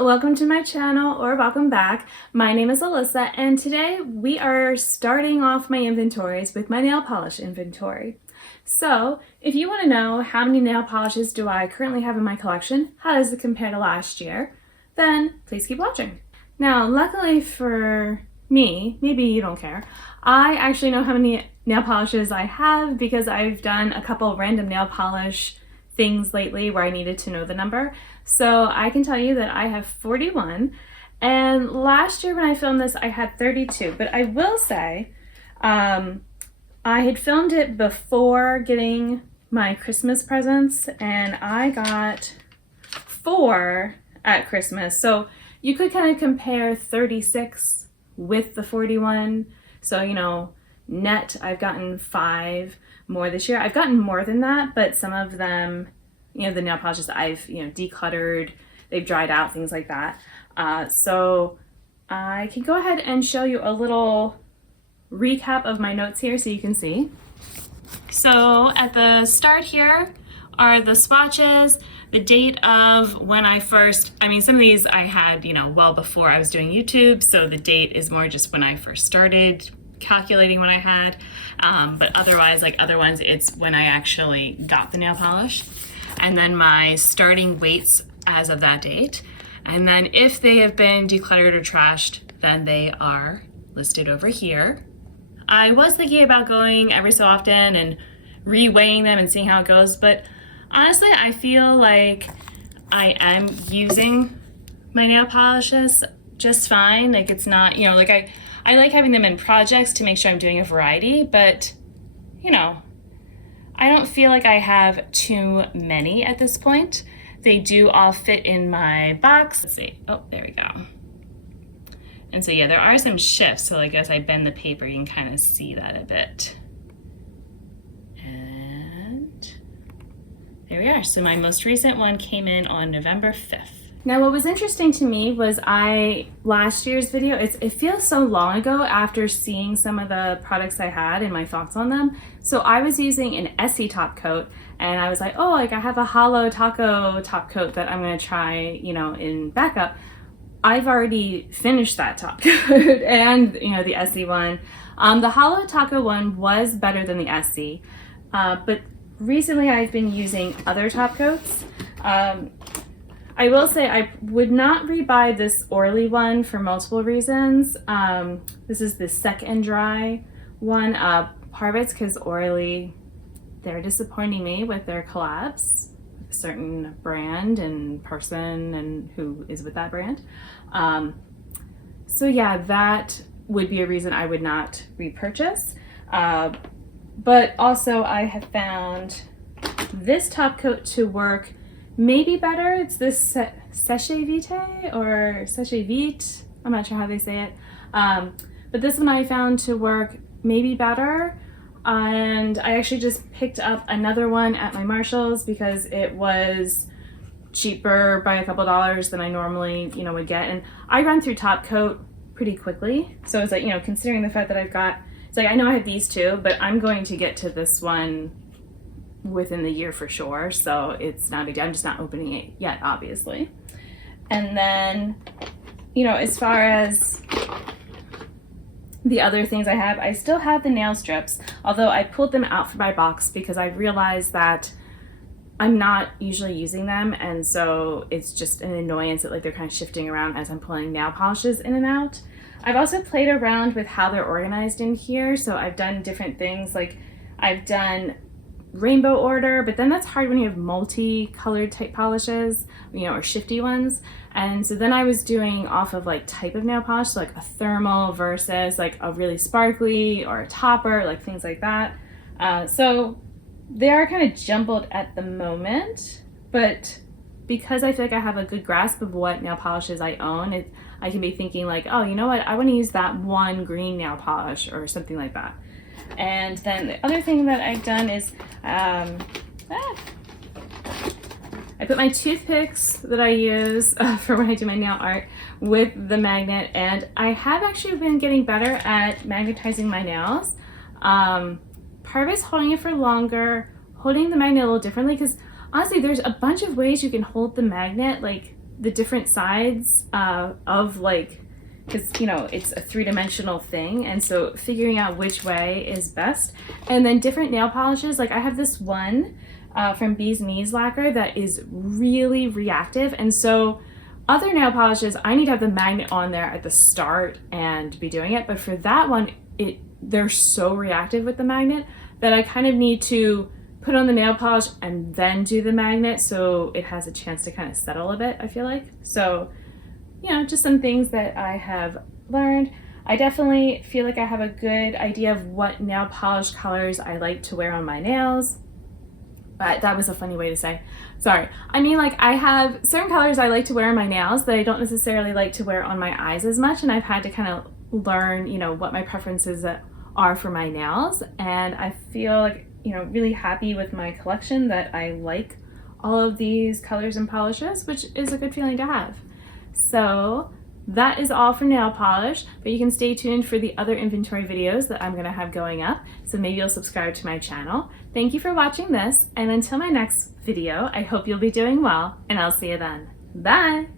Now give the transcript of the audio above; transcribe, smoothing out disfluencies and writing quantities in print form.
Welcome to my channel, or welcome back. My name is Alyssa, and today we are starting off my inventories with my nail polish inventory. So if you want to know how many nail polishes do I currently have in my collection, how does it compare to last year, then please keep watching. Now, luckily for me, maybe you don't care, I actually know how many nail polishes I have because I've done a couple random nail polish things lately where I needed to know the number. So I can tell you that I have 41, and last year when I filmed this I had 32, but I will say I had filmed it before getting my Christmas presents, and I got 4 at Christmas. So you could kind of compare 36 with the 41. So, you know, net I've gotten 5 more this year. I've gotten more than that, but some of them, you know, the nail polishes that I've, decluttered, they've dried out, things like that. So I can go ahead and show you a little recap of my notes here so you can see. So at the start here are the swatches, the date of when I first, some of these I had, well before I was doing YouTube, so the date is more just when I first started calculating what I had, but otherwise, like other ones, it's when I actually got the nail polish. And then my starting weights as of that date. And then if they have been decluttered or trashed, then they are listed over here. I was thinking about going every so often and re-weighing them and seeing how it goes, but honestly, I feel like I am using my nail polishes just fine. Like, it's not, I like having them in projects to make sure I'm doing a variety, but I don't feel like I have too many at this point. They do all fit in my box. Let's see. Oh, there we go. And so, yeah, there are some shifts. So like as I bend the paper, you can kind of see that a bit. And there we are. So my most recent one came in on November 5th. Now, what was interesting to me was last year's video, it feels so long ago after seeing some of the products I had and my thoughts on them. So I was using an Essie top coat, and I was like, oh, I have a hollow taco top coat that I'm gonna try, in backup. I've already finished that top coat and, the Essie one. The hollow taco one was better than the Essie, but recently I've been using other top coats. I will say I would not rebuy this Orly one for multiple reasons. This is the Sec and Dry one. Part of it's because Orly, they're disappointing me with their collabs with a certain brand and person and who is with that brand. So yeah, that would be a reason I would not repurchase. But also I have found this top coat to work maybe better. It's this Sèche Vite or Sèche Vite. I'm not sure how they say it. But this one I found to work maybe better. And I actually just picked up another one at my Marshall's because it was cheaper by a couple dollars than I normally, would get. And I run through top coat pretty quickly. So it's like, considering the fact that it's like I know I have these two, but I'm going to get to this one within the year for sure, so it's not a big deal. I'm just not opening it yet, obviously. And then, as far as the other things I still have the nail strips, although I pulled them out from my box because I realized that I'm not usually using them, and so it's just an annoyance that they're kind of shifting around as I'm pulling nail polishes in and out. I've also played around with how they're organized in here, so I've done different things. Like I've done rainbow order, but then that's hard when you have multi-colored type polishes, or shifty ones. And so then I was doing off of type of nail polish, so like a thermal versus like a really sparkly or a topper, like things like that. So they are kind of jumbled at the moment, but because I feel like I have a good grasp of what nail polishes I own, I can be thinking like, oh, you know what, I want to use that one green nail polish or something like that. And then the other thing that I've done is I put my toothpicks that I use for when I do my nail art with the magnet, and I have actually been getting better at magnetizing my nails. Part of it's holding it for longer, holding the magnet a little differently, because honestly there's a bunch of ways you can hold the magnet, like the different sides of like, because you know it's a three-dimensional thing, and so figuring out which way is best. And then different nail polishes, like I have this one from Bee's Knees lacquer that is really reactive, and so other nail polishes I need to have the magnet on there at the start and be doing it, but for that one they're so reactive with the magnet that I kind of need to put on the nail polish and then do the magnet so it has a chance to kind of settle a bit, I feel like. So, you know, just some things that I have learned. I definitely feel like I have a good idea of what nail polish colors I like to wear on my nails. That was a funny way to say. Sorry. I mean, like, I have certain colors I like to wear on my nails that I don't necessarily like to wear on my eyes as much, and I've had to kind of learn, you know, what my preferences are for my nails, and I feel like, you know, really happy with my collection that I like all of these colors and polishes, which is a good feeling to have. So that is all for nail polish, but you can stay tuned for the other inventory videos that I'm going to have going up, so maybe you'll subscribe to my channel. Thank you for watching this, and until my next video, I hope you'll be doing well, and I'll see you then. Bye!